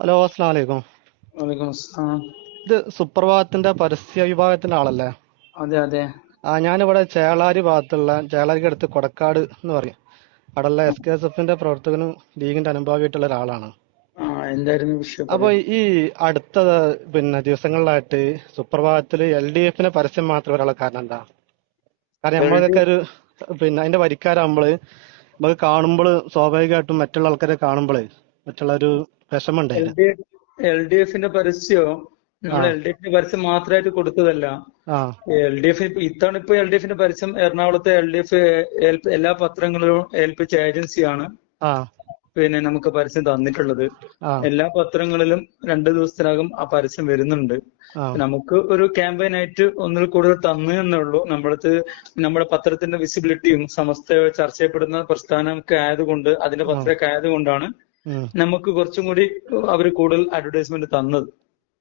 Hello അസ്സാം വലൈക്കും ഇത് സുപ്രഭാതത്തിന്റെ പരസ്യ വിഭാഗത്തിന്റെ ആളല്ലേ? അതെ അതെ. ആ ഞാനിവിടെ ചേളാരി ഭാഗത്തുള്ള ചേളാരിക്ക് അടുത്ത് കൊടക്കാട് എന്ന് പറയും. അവിടെയുള്ള എസ് കെ എസ് എഫിന്റെ പ്രവർത്തകനും ലീഗിന്റെ അനുഭാവിയായിട്ടുള്ള ഒരാളാണ്. അപ്പൊ ഈ അടുത്ത പിന്നെ ദിവസങ്ങളിലായിട്ട് സുപ്രഭാതത്തിൽ എൽ ഡി എഫിന്റെ പരസ്യം മാത്രം ഒരാളെ കാരണം എന്താ? കാരണം നമ്മളൊക്കെ ഒരു പിന്നെ അതിന്റെ വരിക്കാരാകുമ്പോൾ നമുക്ക് കാണുമ്പോൾ സ്വാഭാവികമായിട്ടും മറ്റുള്ള ആൾക്കാരെ കാണുമ്പോൾ മറ്റുള്ള ഒരു എൽ ഡി എഫ് എഫിന്റെ പരസ്യം നമ്മൾ എൽ ഡി എഫിന്റെ പരസ്യം മാത്രമായിട്ട് കൊടുത്തതല്ല. എൽ ഡി എഫ് ഇത്തവണ ഇപ്പൊ എൽ ഡി എഫിന്റെ പരസ്യം എറണാകുളത്തെ എൽ ഡി എഫ് എല്ലാ പത്രങ്ങളിലും ഏൽപ്പിച്ച ഏജൻസിയാണ്. പിന്നെ നമുക്ക് പരസ്യം തന്നിട്ടുള്ളത്. എല്ലാ പത്രങ്ങളിലും രണ്ടു ദിവസത്തിനകം ആ പരസ്യം വരുന്നുണ്ട്. നമുക്ക് ഒരു ക്യാമ്പയിൻ ആയിട്ട് ഒന്നിൽ കൂടുതൽ തന്നു എന്നേ ഉള്ളൂ. നമ്മളടുത്ത് നമ്മുടെ പത്രത്തിന്റെ വിസിബിലിറ്റിയും സമസ്ത ചർച്ച ചെയ്യപ്പെടുന്ന പ്രസ്ഥാനമൊക്കെ ആയതുകൊണ്ട് അതിന്റെ പത്രമൊക്കെ ആയതുകൊണ്ടാണ്. നമുക്ക് കുറച്ചും കൂടി അവർ കൂടുതൽ അഡ്വർടൈസ്മെന്റ് തന്നത്.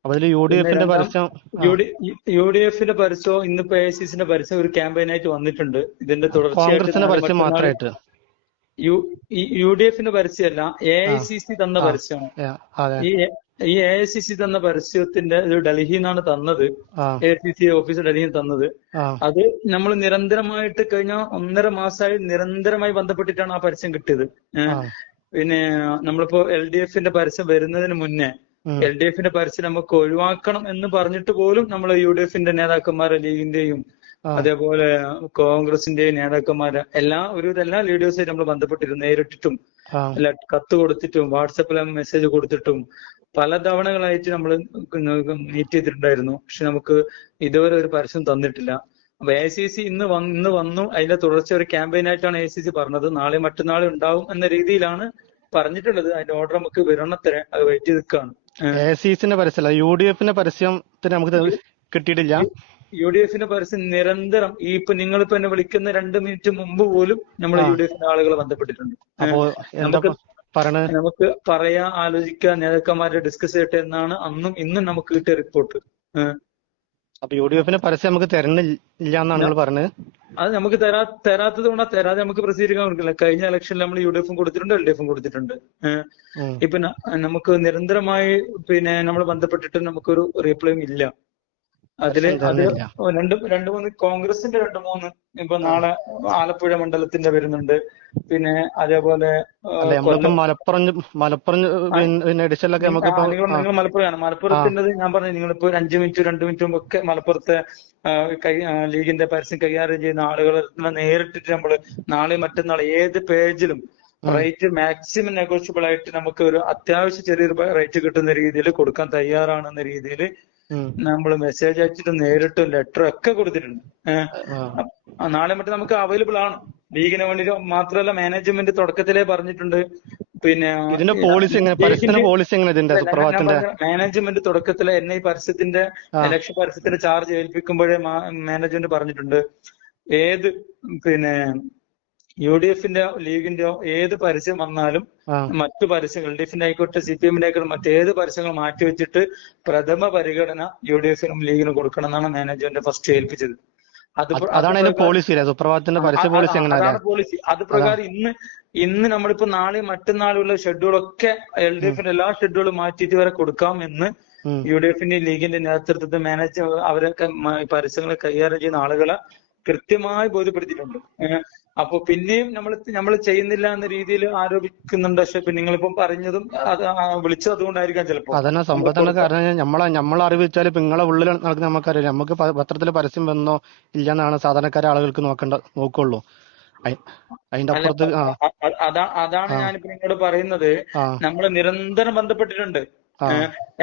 ഇതിൽ യു ഡി എഫിന്റെ പരസ്യം യു ഡി യു എഫിന്റെ പരസ്യവും ഇന്നിപ്പോ എ സി സിന്റെ പരസ്യം ഒരു ക്യാമ്പയിൻ ആയിട്ട് വന്നിട്ടുണ്ട്. ഇതിന്റെ തുടർച്ചയായിട്ട് യു ഡി എഫിന്റെ പരസ്യമല്ല എ ഐ സി സി തന്ന പരസ്യമാണ്. ഈ എ- ഐ സി സി തന്ന പരസ്യത്തിന്റെ ഡൽഹിയിൽ നിന്നാണ് തന്നത്. എ സി സി ഓഫീസ് ഡൽഹിയിൽ തന്നത്. അത് നമ്മൾ നിരന്തരമായിട്ട് കഴിഞ്ഞ ഒന്നര മാസമായി നിരന്തരമായി ബന്ധപ്പെട്ടിട്ടാണ് ആ പരസ്യം കിട്ടിയത്. പിന്നെ നമ്മളിപ്പോ എൽ ഡി എഫിന്റെ പരസ്യം വരുന്നതിന് മുന്നേ. എൽ ഡി എഫിന്റെ പരസ്യം നമുക്ക് ഒഴിവാക്കണം എന്ന് പറഞ്ഞിട്ട് പോലും നമ്മൾ യു ഡി എഫിന്റെ നേതാക്കന്മാരെ ലീഗിന്റെയും. അതേപോലെ കോൺഗ്രസിന്റെയും നേതാക്കന്മാരെ എല്ലാ ഒരു എല്ലാ ലീഡേഴ്സും നമ്മൾ ബന്ധപ്പെട്ടിരുന്നു നേരിട്ടിട്ടും അല്ല കത്ത് കൊടുത്തിട്ടും വാട്സപ്പിൽ മെസ്സേജ് കൊടുത്തിട്ടും പല തവണകളായിട്ട് നമ്മൾ മീറ്റ് ചെയ്തിട്ടുണ്ടായിരുന്നു പക്ഷെ നമുക്ക് ഇതുവരെ ഒരു പരസ്യം തന്നിട്ടില്ല അപ്പൊ എ സി സി ഇന്ന് വന്ന് ഇന്ന് വന്നു. അതിന്റെ തുടർച്ച ഒരു ക്യാമ്പയിൻ ആയിട്ടാണ് എ സി സി പറഞ്ഞത്. നാളെ മറ്റന്നാൾ ഉണ്ടാവും എന്ന രീതിയിലാണ് പറഞ്ഞിട്ടുള്ളത്. അതിന്റെ ഓർഡർ നമുക്ക് വരണത്തരെ അത് വെയിറ്റ് ചെയ്ത് നിൽക്കുകയാണ് എ സി സിന്റെ പരസ്യമല്ല യു ഡി എഫിന്റെ പരസ്യത്തിന് നമുക്ക് കിട്ടിയിട്ടില്ല. യു ഡി എഫിന്റെ പരസ്യം നിരന്തരം ഈ ഇപ്പൊ നിങ്ങളിപ്പോ എന്നെ വിളിക്കുന്ന രണ്ട് മിനിറ്റ് മുമ്പ് പോലും നമ്മൾ യു ഡി എഫിന്റെ ആളുകൾ ബന്ധപ്പെട്ടിട്ടുണ്ട്. നമുക്ക് നമുക്ക് പറയാ ആലോചിക്കാൻ നേതാക്കന്മാരെ ഡിസ്കസ് ചെയ്യട്ടെ എന്നാണ് അന്നും ഇന്നും നമുക്ക് കിട്ടിയ റിപ്പോർട്ട് അപ്പൊ യു ഡി എഫിന് പരസ്യം നമുക്ക് തരുന്നില്ല എന്നാണ് നിങ്ങൾ പറഞ്ഞത്. അത് നമുക്ക് തരാ തരാത്തത് കൊണ്ടാ തരാതെ നമുക്ക് പ്രസിദ്ധീകരിക്കാൻ പറ്റില്ല. കഴിഞ്ഞ ഇലക്ഷനിൽ നമ്മൾ യു ഡി എഫും കൊടുത്തിട്ടുണ്ട് എൽ ഡി എഫും കൊടുത്തിട്ടുണ്ട്. ഇപ്പൊ നമുക്ക് നിരന്തരമായി പിന്നെ നമ്മൾ ബന്ധപ്പെട്ടിട്ട് നമുക്കൊരു റീപ്ലൈയും ഇല്ല. അതിൽ അത് രണ്ട് രണ്ട് മൂന്ന് കോൺഗ്രസിന്റെ രണ്ട് മൂന്ന് ഇപ്പൊ നാളെ ആലപ്പുഴ മണ്ഡലത്തിന്റെ വരുന്നുണ്ട്. പിന്നെ അതേപോലെ മലപ്പുറം മലപ്പുറം എഡിഷനിലൊക്കെ ആ, നമുക്കിപ്പോ നിങ്ങൾ മലപ്പുറമാണ്. ഞാൻ പറഞ്ഞു നിങ്ങളിപ്പോ ഒരു അഞ്ചു മിനിറ്റും രണ്ട് മിനിറ്റും ഒക്കെ മലപ്പുറത്തെ ലീഗിന്റെ പരസ്യം കൈകാര്യം ചെയ്യുന്ന ആളുകളെ നേരിട്ടിട്ട് നമ്മൾ നാളെ മറ്റന്നാൾ ഏത് പേജിലും റേറ്റ് മാക്സിമം നെഗോഷ്യബിൾ ആയിട്ട് നമുക്ക് ഒരു അത്യാവശ്യം ചെറിയൊരു റേറ്റ് കിട്ടുന്ന രീതിയിൽ കൊടുക്കാൻ തയ്യാറാണെന്ന രീതിയിൽ. നമ്മൾ മെസ്സേജ് അയച്ചിട്ടും നേരിട്ടും ലെറ്റർ ഒക്കെ കൊടുത്തിട്ടുണ്ട്. നാളെ മറ്റേ നമുക്ക് അവൈലബിൾ ആണ്. ലീഗിന് വേണ്ടി മാത്രമല്ല മാനേജ്മെന്റ് തുടക്കത്തിലേ പറഞ്ഞിട്ടുണ്ട്. പിന്നെ ഇതിന്റെ പോളിസി പോളിസി മാനേജ്മെന്റ് തുടക്കത്തിലെ എന്നെ ഈ പരസ്യത്തിന്റെ ഇലക്ഷൻ പരസ്യത്തിന്റെ ചാർജ് ഏൽപ്പിക്കുമ്പോഴേ മാനേജ്മെന്റ് പറഞ്ഞിട്ടുണ്ട്. ഏത് പിന്നെ യു ഡി എഫിന്റെ ലീഗിന്റെയോ ഏത് പരസ്യം വന്നാലും മറ്റു പരസ്യങ്ങൾ എൽ ഡി എഫിന്റെ ആയിക്കോട്ടെ സി പി എമ്മിന്റെ ആയിക്കോട്ടെ മറ്റേത് പരസ്യങ്ങൾ മാറ്റിവെച്ചിട്ട് പ്രഥമ പരിഗണന യു ഡി എഫിനും ലീഗിനും കൊടുക്കണം എന്നാണ് മാനേജ്മെന്റ് ഫസ്റ്റ് ഏൽപ്പിച്ചത്. അത് അതാണ് പോളിസി അല്ലേ? സുപ്രഭാതത്തിന്റെ പരസ്യ പോളിസി അതാണ് പോളിസി അത് പ്രകാരം ഇന്ന് ഇന്ന് നമ്മളിപ്പോ നാളെ മറ്റന്നാളുള്ള ഷെഡ്യൂളൊക്കെ എൽ ഡി എഫിന്റെ എല്ലാ ഷെഡ്യൂളും മാറ്റിയിട്ട് വരെ കൊടുക്കാം എന്ന് യു ഡി എഫിന്റെ ലീഗിന്റെ നേതൃത്വത്തിൽ മാനേജ് അവരൊക്കെ പരസ്യങ്ങൾ കൈകാര്യം ചെയ്യുന്ന ആളുകളെ കൃത്യമായി ബോധ്യപ്പെടുത്തിയിട്ടുണ്ട്. അപ്പൊ പിന്നെയും നമ്മൾ നമ്മൾ ചെയ്യുന്നില്ല എന്ന രീതിയിൽ ആരോപിക്കുന്നുണ്ട്. പക്ഷെ ഇപ്പൊ നിങ്ങളിപ്പം പറഞ്ഞതും അത് വിളിച്ചത് അതുകൊണ്ടായിരിക്കാം ചിലപ്പോ. അതന്നെ സംഭവത്തിന്റെ കാരണം നമ്മളെ നമ്മളെ അറിവിച്ചാൽ ഇപ്പൊ നിങ്ങളെ ഉള്ളിൽ നടക്കുന്ന നമുക്കറിയില്ല നമുക്ക് പത്രത്തിൽ പരസ്യം വന്നോ ഇല്ലെന്നാണ് സാധാരണക്കാരെ ആളുകൾക്ക് നോക്കണ്ട നോക്കുള്ളൂ. അതിന്റെ അപ്പുറത്ത് അതാണ് ഞാനിപ്പോ നിങ്ങളോട് പറയുന്നത്. നമ്മൾ നിരന്തരം ബന്ധപ്പെട്ടിട്ടുണ്ട്.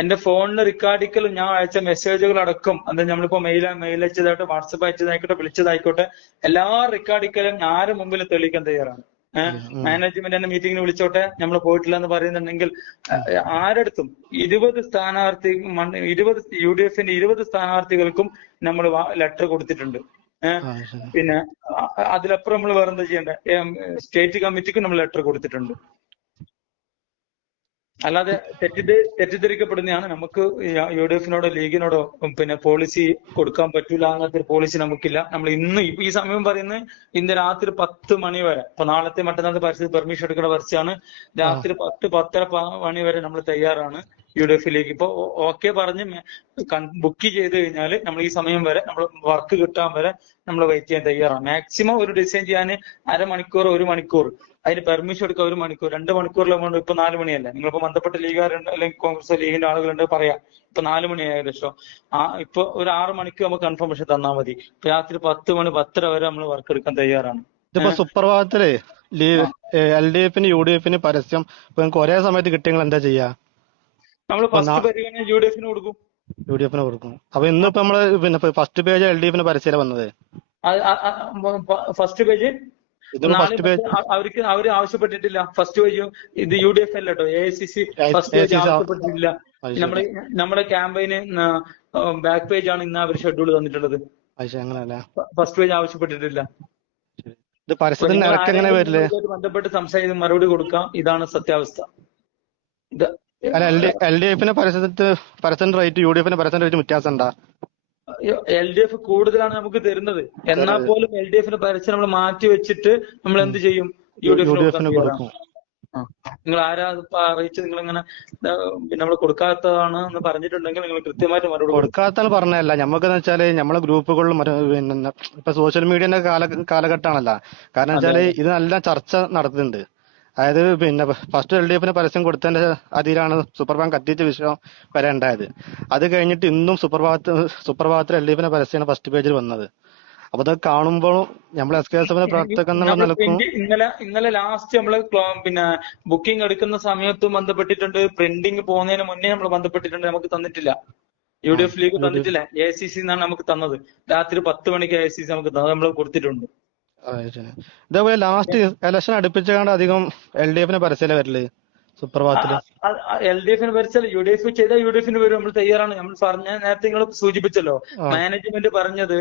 എന്റെ ഫോണിൽ റിക്കാർഡിക്കൽ ഞാൻ അയച്ച മെസ്സേജുകൾ അടക്കം അത് നമ്മളിപ്പോ മെയിൽ മെയിൽ അയച്ചതായിട്ട് വാട്സപ്പ് അയച്ചതായിക്കോട്ടെ വിളിച്ചതായിക്കോട്ടെ എല്ലാ റിക്കാർഡിക്കലും ആര് മുമ്പിൽ തെളിയിക്കാൻ തയ്യാറാണ്. ഏഹ് മാനേജ്മെന്റ് എന്നെ മീറ്റിംഗിന് വിളിച്ചോട്ടെ നമ്മൾ പോയിട്ടില്ല എന്ന് പറയുന്നുണ്ടെങ്കിൽ ആരടുത്തും ഇരുപത് സ്ഥാനാർത്ഥി ഇരുപത് യു ഡി എഫിന്റെ ഇരുപത് സ്ഥാനാർത്ഥികൾക്കും നമ്മൾ ലെറ്റർ കൊടുത്തിട്ടുണ്ട്. ഏഹ് പിന്നെ അതിലപ്പുറം നമ്മൾ വേറെന്താ ചെയ്യേണ്ടത് സ്റ്റേറ്റ് കമ്മിറ്റിക്കും നമ്മൾ ലെറ്റർ കൊടുത്തിട്ടുണ്ട്. അല്ലാതെ തെറ്റിദ്ധ തെറ്റിദ്ധരിക്കപ്പെടുന്നതാണ് നമുക്ക് യു ഡി എഫിനോടോ ലീഗിനോടോ പിന്നെ പോളിസി കൊടുക്കാൻ പറ്റൂല അങ്ങനത്തെ ഒരു പോളിസി നമുക്കില്ല. നമ്മൾ ഇന്ന് ഈ സമയം പറയുന്നത് ഇന്ന് രാത്രി പത്ത് മണി വരെ. ഇപ്പൊ നാളത്തെ മറ്റന്നാളത്തെ പരസ്യത്തിൽ പെർമിഷൻ എടുക്കുന്ന പരസ്യമാണ് രാത്രി പത്ത് പത്തര മണി വരെ നമ്മൾ തയ്യാറാണ് യു ഡി എഫിലേക്ക്. ഇപ്പൊ ഓക്കെ പറഞ്ഞ് ബുക്ക് ചെയ്ത് കഴിഞ്ഞാൽ നമ്മൾ ഈ സമയം വരെ നമ്മൾ വർക്ക് കിട്ടാൻ വരെ നമ്മൾ വെയിറ്റ് ചെയ്യാൻ തയ്യാറാണ്. മാക്സിമം ഒരു ഡിസൈൻ ചെയ്യാൻ അരമണിക്കൂർ ഒരു മണിക്കൂർ അതിന് പെർമിഷൻ എടുക്കാൻ ഒരു മണിക്കൂർ രണ്ട് മണിക്കൂറിലാകുമ്പോൾ ഇപ്പൊ നാല് മണിയല്ല? നിങ്ങളിപ്പോ ബന്ധപ്പെട്ട ലീഗുകാരുണ്ട് അല്ലെങ്കിൽ കോൺഗ്രസ് ലീഗിന്റെ ആളുകളുണ്ട് പറയാം ഇപ്പൊ നാല് മണി ഏകദേശം ആ ഇപ്പൊ ഒരു ആറ് മണിക്ക് നമുക്ക് കൺഫർമേഷൻ തന്നാൽ മതി. രാത്രി പത്ത് മണി പത്തര വരെ നമ്മൾ വർക്ക് എടുക്കാൻ തയ്യാറാണ്. ഇതിപ്പോ സുപ്രഭാതത്തിൽ എൽ ഡി എഫിന് യു ഡി എഫിന് പരസ്യം ഇപ്പൊ നിങ്ങൾക്ക് ഒരേ സമയത്ത് കിട്ടിയെങ്കിൽ എന്താ ചെയ്യാ? നമ്മൾ ഫസ്റ്റ് പരിഗണന യു ഡി എഫിന് കൊടുക്കും. യു ഡി എഫിന് കൊടുക്കും. അപ്പൊ ഇന്നിപ്പോ നമ്മൾ പിന്നെ ഫസ്റ്റ് പേജ് എൽ ഡി എഫിന് പരസ്യം വന്നത്? ഫസ്റ്റ് പേജ് അവർക്ക് അവർ ആവശ്യപ്പെട്ടിട്ടില്ല. ഫസ്റ്റ് പേജ് ഇത് യു ഡി എഫ് അല്ല കേട്ടോ A I C C first page ആവശ്യപ്പെട്ടിട്ടില്ല. നമ്മൾ. നമ്മുടെ ക്യാമ്പയിന് ബാക്ക് പേജ് ആണ് ഇന്ന് അവർ ഷെഡ്യൂൾ തന്നിട്ടുള്ളത്. ഫസ്റ്റ് പേജ് ആവശ്യപ്പെട്ടിട്ടില്ല. ഇത് എങ്ങനെ വരില്ലേ? ബന്ധപ്പെട്ട് സംസാരിച്ച് മറുപടി കൊടുക്കാം. ഇതാണ് സത്യാവസ്ഥ. എൽ ഡി എഫിന് പരസ്യത്തിന് റേറ്റ് യു ഡി എഫിന് പരസ്യത്തിന്റെ റേറ്റ് വ്യത്യാസം ഉണ്ടാ എൽ ഡി എഫ് കൂടുതലാണ് നമുക്ക് തരുന്നത്. എന്നാൽ പോലും എൽ ഡി എഫിന് പരസ്യം നമ്മൾ മാറ്റി വെച്ചിട്ട് നമ്മൾ എന്ത് ചെയ്യും? യു ഡി എഫിന് നിങ്ങൾ ആരാ അറിയിച്ച് നിങ്ങൾ ഇങ്ങനെ നമ്മൾ കൊടുക്കാത്തതാണ് എന്ന് പറഞ്ഞിട്ടുണ്ടെങ്കിൽ നിങ്ങൾ കൃത്യമായിട്ട് മറുപടി കൊടുക്കാത്തത് കൊടുക്കാത്താണ് നമുക്ക് എന്ന് വെച്ചാൽ നമ്മളെ ഗ്രൂപ്പുകളിലും പിന്നെ ഇപ്പൊ സോഷ്യൽ മീഡിയന്റെ കാല കാലഘട്ടമാണല്ലോ. കാരണം വെച്ചാൽ ഇത് നല്ല ചർച്ച നടത്തുന്നുണ്ട്. അതായത് പിന്നെ ഫസ്റ്റ് എൽ ഡി എഫിന് പരസ്യം കൊടുത്തതിന്റെ അതിലാണ് സുപ്രഭാതം കത്തിച്ച വിഷയം വരെ ഉണ്ടായത്. അത് കഴിഞ്ഞിട്ട് ഇന്നും സുപ്രഭാതത്ത് സുപ്രഭാതത്തിൽ എൽ ഡി എഫിന്റെ പരസ്യമാണ് ഫസ്റ്റ് പേജിൽ വന്നത്. അപ്പൊ അത് കാണുമ്പോൾ നമ്മൾ എസ് കെ എസ് എഫിന്റെ പ്രവർത്തകർ നിലക്കും ഇന്നലെ ഇന്നലെ ലാസ്റ്റ് നമ്മൾ പിന്നെ ബുക്കിംഗ് എടുക്കുന്ന സമയത്തും ബന്ധപ്പെട്ടിട്ടുണ്ട്. പ്രിന്റിംഗ് പോകുന്നതിന് മുന്നേ നമ്മൾ ബന്ധപ്പെട്ടിട്ടുണ്ട്. നമുക്ക് തന്നിട്ടില്ല. യു ഡി എഫ് ലീഗ് തന്നിട്ടില്ല. എ സി സി എന്നാണ് നമുക്ക് തന്നത്. രാത്രി പത്ത് മണിക്ക് എ സി സി നമുക്ക് തന്നത്. നമ്മൾ കൊടുത്തിട്ടുണ്ട്. ഇതേപോലെ ലാസ്റ്റ് ഇലക്ഷൻ അടുപ്പിച്ചാണ്ട് അധികം എൽ ഡി എഫിന് പരസ്യമല്ലേ വരൽ? സുപ്രഭാതത്തിൽ. എൽ ഡി എഫിന് ഭരിച്ചാൽ യു ഡി എഫ് ചെയ്താൽ യു ഡി എഫിന് വരും. നമ്മൾ തയ്യാറാണ്. നമ്മൾ പറഞ്ഞ നേരത്തെ നിങ്ങൾ സൂചിപ്പിച്ചല്ലോ. മാനേജ്മെന്റ് പറഞ്ഞത്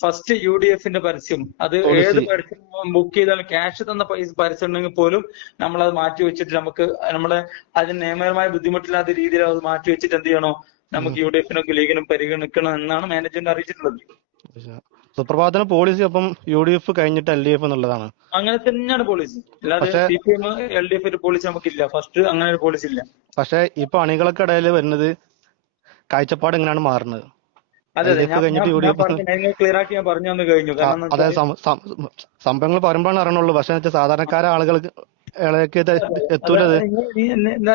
ഫസ്റ്റ് യു ഡി എഫിന്റെ പരസ്യം. അത് ഏത് പരസ്യം ബുക്ക് ചെയ്താലും ക്യാഷ് തന്ന പൈസ പരസ്യം ഉണ്ടെങ്കിൽ പോലും നമ്മൾ അത് മാറ്റി വെച്ചിട്ട് നമുക്ക് നമ്മളെ അതിന് നിയമപരമായ ബുദ്ധിമുട്ടില്ലാത്ത രീതിയിൽ അത് മാറ്റി വെച്ചിട്ട് എന്ത് ചെയ്യണോ? നമുക്ക് യു ഡി എഫിനൊക്കെ ലീഗിനും പരിഗണിക്കണം എന്നാണ് മാനേജ്മെന്റ് അറിയിച്ചിട്ടുള്ളത്. സുപ്രഭാതത്തിന് പോളിസി അപ്പം യു ഡി എഫ് കഴിഞ്ഞിട്ട് എൽ ഡി എഫ് എന്നുള്ളതാണ്. അങ്ങനെ തന്നെയാണ് പോളിസി അല്ലാതെ C P M L D F ഒരു പോളിസി നമുക്കില്ല. ഫസ്റ്റ് അങ്ങനെ ഒരു പോളിസി ഇല്ല. പക്ഷെ ഇപ്പൊ അണികൾക്ക് ഇടയിൽ വരുന്നത് കാഴ്ചപ്പാട് എങ്ങനെയാണ് മാറുന്നത്? അതെ സംഭവങ്ങൾ പറയുമ്പോഴാണ് അറിയണുള്ളൂ. പക്ഷെ സാധാരണക്കാരെ ആളുകൾക്ക്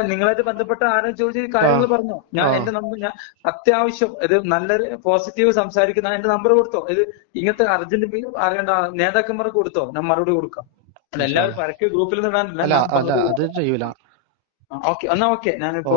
നിങ്ങളായിട്ട് ബന്ധപ്പെട്ട ആരും ചോദിച്ച കാര്യങ്ങൾ പറഞ്ഞോ? ഞാൻ. എന്റെ നമ്പർ ഞാൻ അത്യാവശ്യം ഇത് നല്ലൊരു പോസിറ്റീവ് സംസാരിക്കുന്ന എന്റെ നമ്പർ കൊടുത്തോ? ഇത് ഇങ്ങനത്തെ അർജന്റ് അറിയേണ്ട നേതാക്കന്മാർക്ക് കൊടുത്തോ? ഞാൻ മറുപടി കൊടുക്കാം. എല്ലാവരും പരക്കെ ഗ്രൂപ്പിൽ നിന്ന് ഇടാനില്ല അല്ല അല്ല ഓക്കെ എന്നാ ഓക്കെ. ഞാനിപ്പോ